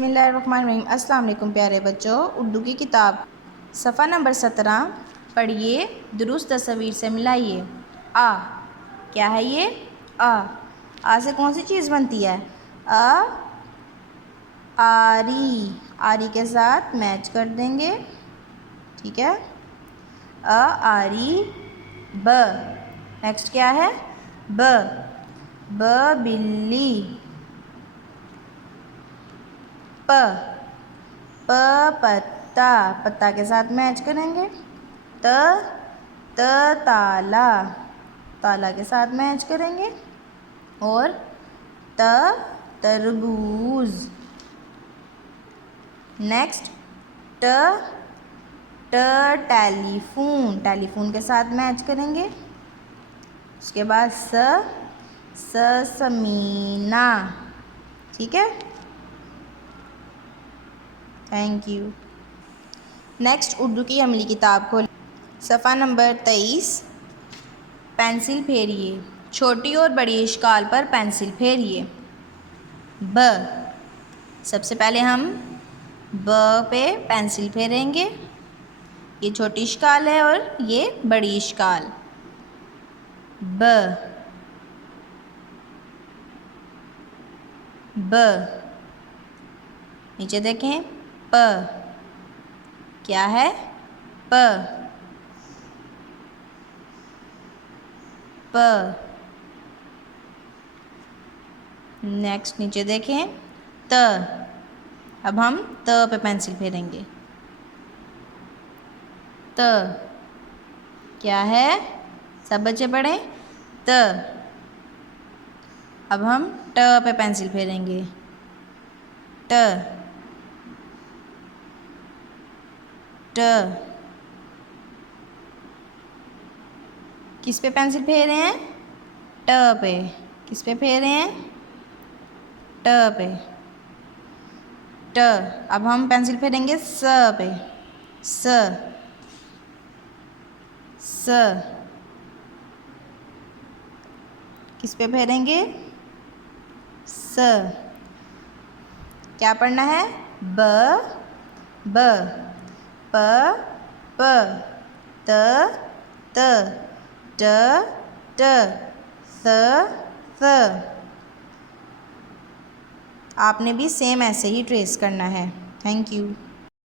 बिस्मिल्लाहिर्रहमानिर्रहीम। अस्सलाम वालेकुम प्यारे बच्चों। उर्दू की किताब सफ़ा नंबर 17 पढ़िए, दुरुस्त तस्वीर से मिलाइए। आ क्या है ये? आ से कौन सी चीज़ बनती है? आरी। आरी के साथ मैच कर देंगे, ठीक है। आरी। ब नेक्स्ट क्या है? ब बिल्ली। प पत्ता। पत्ता के साथ मैच करेंगे। त ताला। ताला के साथ मैच करेंगे। और तरबूज। Next telephone. टेलीफोन के साथ मैच करेंगे। उसके बाद समीना, ठीक है। Thank you. नेक्स्ट उर्दू की अमली किताब खोल, सफ़ा नंबर 23। पेंसिल फेरिए, छोटी और बड़ी इश्काल पर पेंसिल फेरिए। ब सबसे पहले हम ब पे पेंसिल फेरेंगे। ये छोटी इश्काल है और ये बड़ी इश्काल। ब नीचे देखें। प क्या है? प नेक्स्ट नीचे देखें। त अब हम त पे पेंसिल फेरेंगे। त क्या है? सब बच्चे पढ़ें। त अब हम ट पे पेंसिल फेरेंगे। ट किस पे पेंसिल फेरे हैं? ट पे। किस पे फेरे हैं? ट पे। ट अब हम पेंसिल फेरेंगे स पे। स किस पे फेरेंगे? स। क्या पढ़ना है? ब प त स आपने भी सेम ऐसे ही ट्रेस करना है। Thank you.